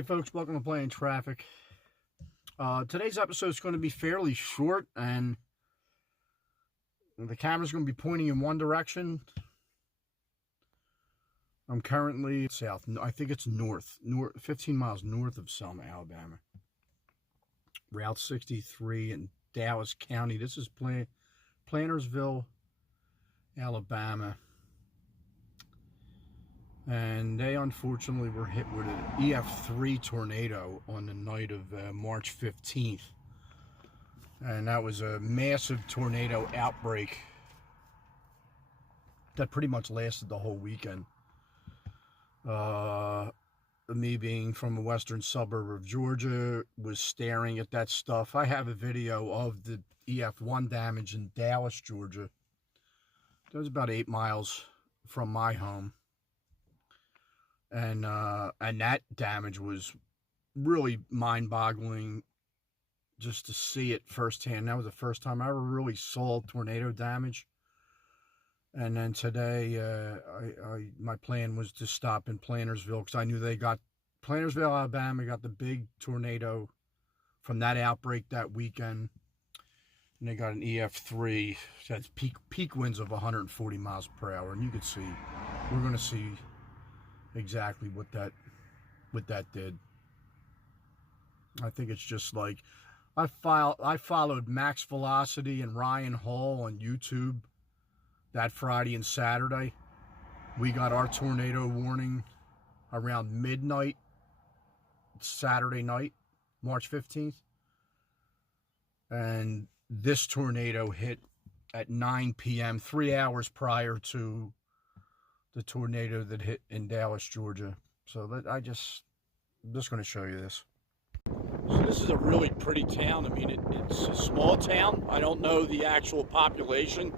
Hey folks, welcome to Playing Traffic. Today's episode is going to be fairly short, and the camera's going to be pointing in one direction. I'm currently south. I think it's north, 15 miles north of Selma, Alabama. Route 63 in Dallas County. This is Plantersville, Alabama. And they unfortunately were hit with an EF3 tornado on the night of March 15th. And that was a massive tornado outbreak that pretty much lasted the whole weekend. Me being from a western suburb of Georgia was staring at that stuff. I have a video of the EF1 damage in Dallas, Georgia. That was about 8 miles from my home. And that damage was really mind-boggling just to see it firsthand. That was the first time I ever really saw tornado damage. And then today, my plan was to stop in Plantersville because I knew Plantersville, Alabama got the big tornado from that outbreak that weekend. And they got an EF3 that's peak winds of 140 miles per hour. And you can see, we're going to see exactly what that did. I think it's just like I followed Max Velocity and Ryan Hall on YouTube that Friday and Saturday. We got our tornado warning around midnight Saturday night, March 15th. And this tornado hit at 9 p.m., 3 hours prior to the tornado that hit in Dallas, Georgia. So I'm just going to show you this. So this is a really pretty town. I mean, it's a small town. I don't know the actual population.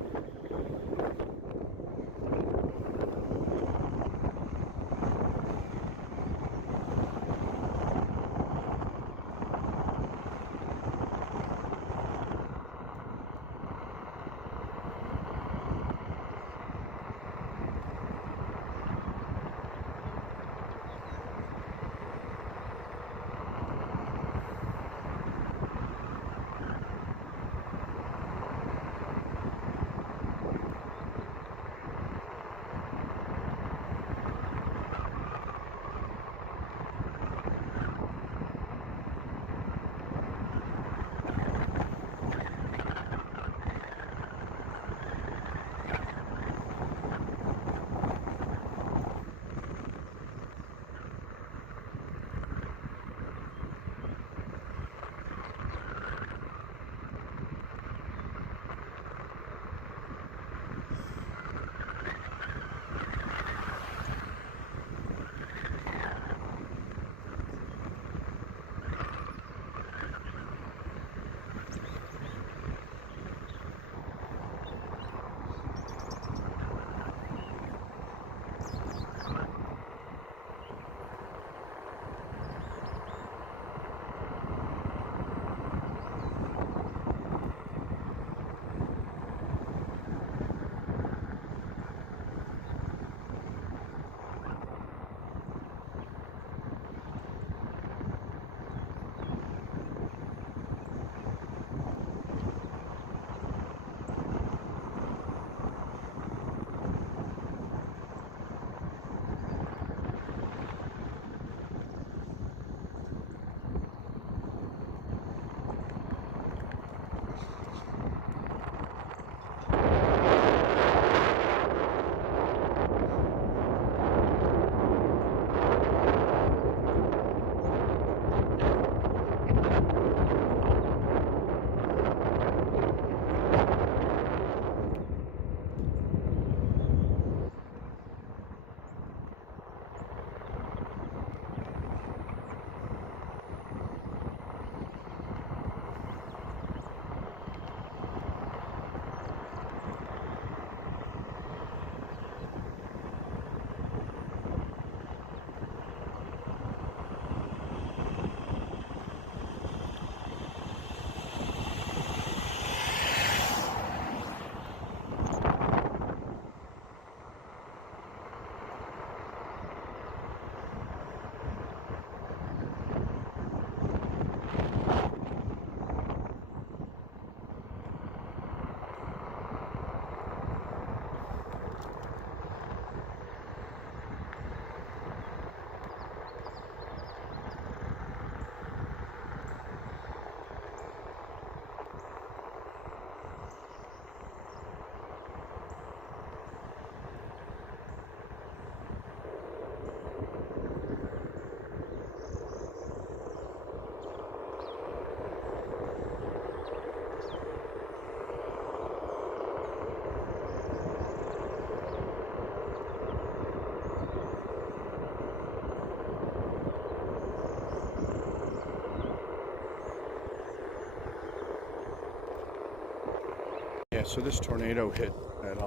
Yeah, so this tornado hit at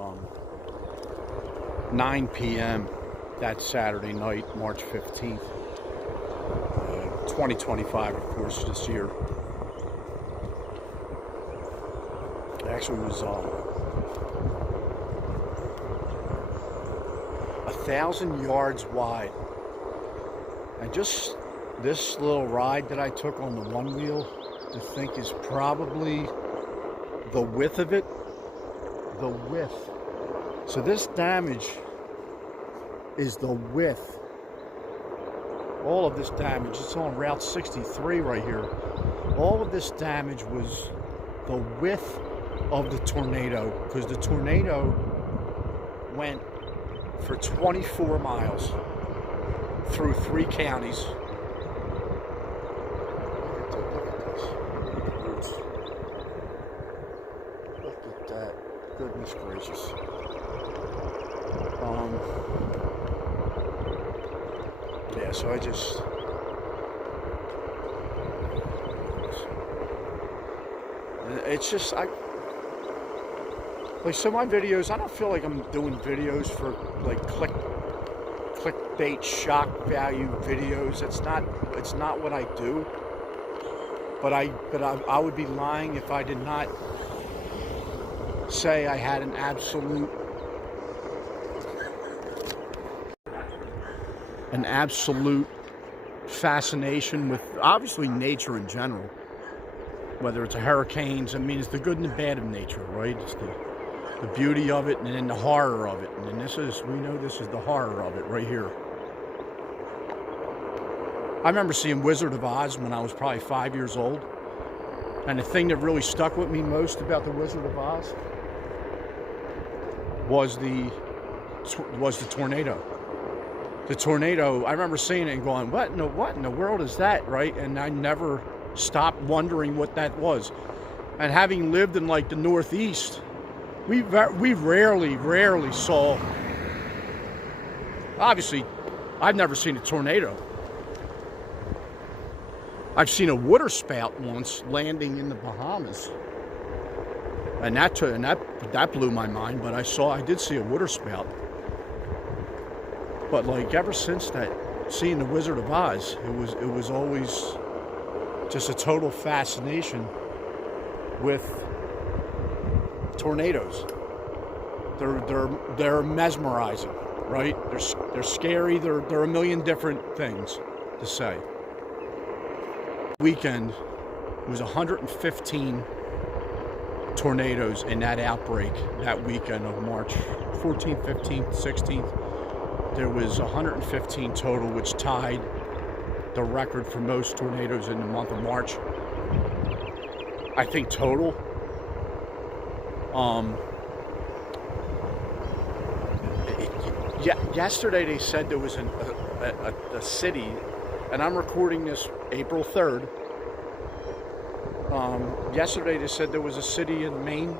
9 p.m. that Saturday night, March 15th, 2025, of course, this year. It actually was 1,000 yards wide. And just this little ride that I took on the one wheel, I think is probably the width of it. The width. So this damage is the width. All of this damage, it's on Route 63 right here. All of this damage was the width of the tornado, because the tornado went for 24 miles through 3 counties. Look at that. Goodness gracious. Yeah, so I just... It's just, like, so my videos, I don't feel like I'm doing videos for, like, clickbait, shock value videos. It's not what I do. But I would be lying if I did not say I had an absolute fascination with, obviously, nature in general. Whether it's hurricanes, I mean, it's the good and the bad of nature, right? It's the beauty of it, and then the horror of it. And then we know this is the horror of it right here. I remember seeing Wizard of Oz when I was probably 5 years old. And the thing that really stuck with me most about the Wizard of Oz was the tornado. The tornado, I remember seeing it and going, what in the world is that, right? And I never stopped wondering what that was. And having lived in, like, the Northeast, we rarely saw, obviously, I've never seen a tornado. I've seen a waterspout once landing in the Bahamas, and that blew my mind. But I did see a waterspout. But, like, ever since that, seeing the Wizard of Oz, it was always just a total fascination with tornadoes. They're mesmerizing, right? They're scary. They're a million different things to say. Weekend was 115 tornadoes in that outbreak that weekend of March 14th, 15th, 16th. There was 115 total, which tied the record for most tornadoes in the month of March. I think total. Yesterday they said there was a city, and I'm recording this April 3rd. Yesterday they said there was a city in Maine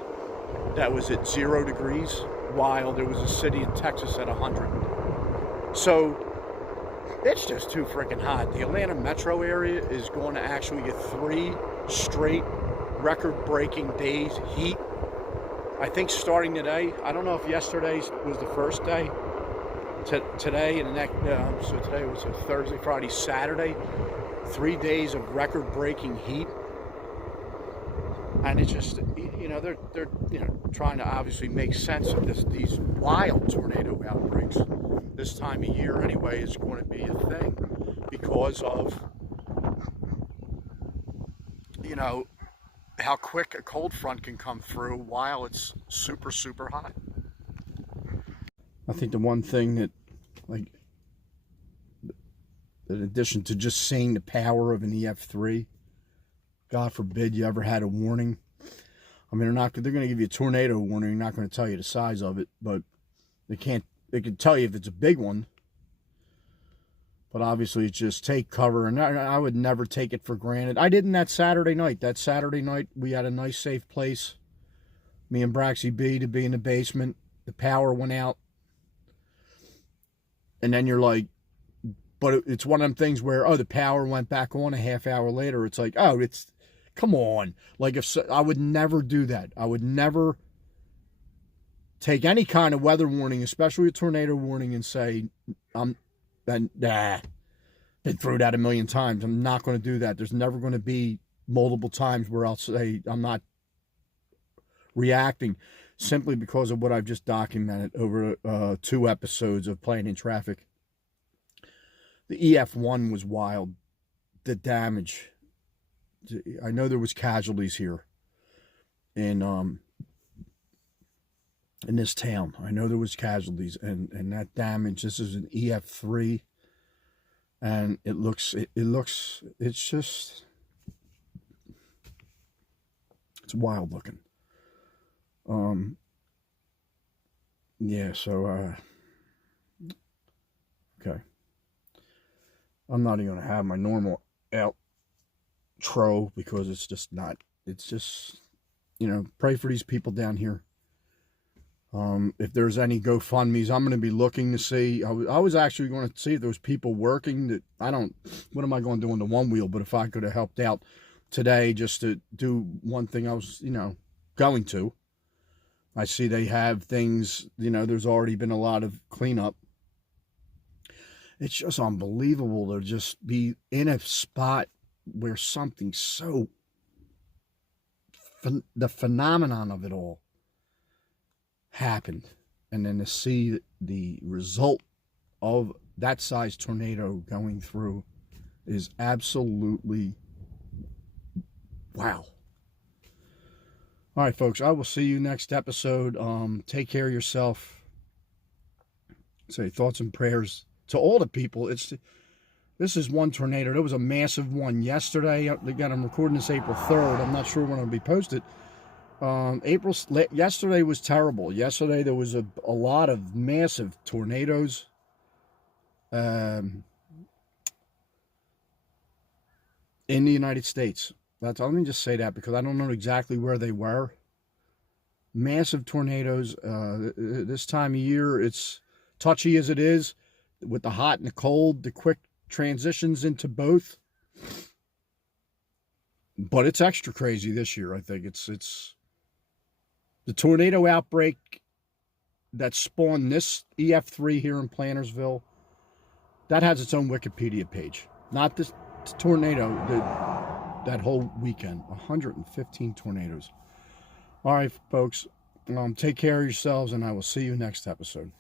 that was at 0 degrees, while there was a city in Texas at 100. So it's just too freaking hot. The Atlanta metro area is going to actually get 3 straight record-breaking days heat. I think starting today. I don't know if yesterday was the first day. Today and the next, so today was a Thursday, Friday, Saturday. 3 days of record-breaking heat. And it's just, you know, they're trying to obviously make sense of these wild tornado outbreaks. This time of year anyway is going to be a thing because of, you know, how quick a cold front can come through while it's super, super hot. I think the one thing that, like, in addition to just seeing the power of an EF3, God forbid you ever had a warning. I mean, they're going to give you a tornado warning. They're not going to tell you the size of it, but they can tell you if it's a big one. But obviously, it's just take cover, and I would never take it for granted. I didn't that Saturday night. That Saturday night, we had a nice, safe place. Me and Braxy B to be in the basement. The power went out. And then you're like, but it's one of them things where, oh, the power went back on a half hour later. It's like, oh, come on. Like, I would never do that. I would never take any kind of weather warning, especially a tornado warning, and say, been through that a million times. I'm not going to do that. There's never going to be multiple times where I'll say I'm not reacting, simply because of what I've just documented over 2 episodes of Playing in Traffic. The EF1 was wild. The damage. I know there was casualties here in this town. I know there was casualties, and that damage. This is an EF3, and it's wild looking. Yeah, so okay. I'm not even gonna have my normal outro because it's just, pray for these people down here. If there's any GoFundMes, I'm going to be looking to see. I was actually going to see if there was people working that what am I going to do on the one wheel? But if I could have helped out today just to do one thing I was, going to. I see they have things, there's already been a lot of cleanup. It's just unbelievable to just be in a spot where something so, the phenomenon of it all happened, and then to see the result of that size tornado going through is absolutely wow. All right, folks, I will see you next episode. Take care of yourself. Say thoughts and prayers to all the people. This is one tornado. There was a massive one yesterday. Again, I'm recording this April 3rd. I'm not sure when it'll be posted. Yesterday was terrible. Yesterday there was a lot of massive tornadoes. In the United States. Let me just say that because I don't know exactly where they were. Massive tornadoes. This time of year, it's touchy as it is, with the hot and the cold, the quick transitions into both. But it's extra crazy this year, I think. It's the tornado outbreak that spawned this EF3 here in Plantersville. That has its own Wikipedia page. Not this tornado, that whole weekend. 115 tornadoes. All right, folks. Take care of yourselves, and I will see you next episode.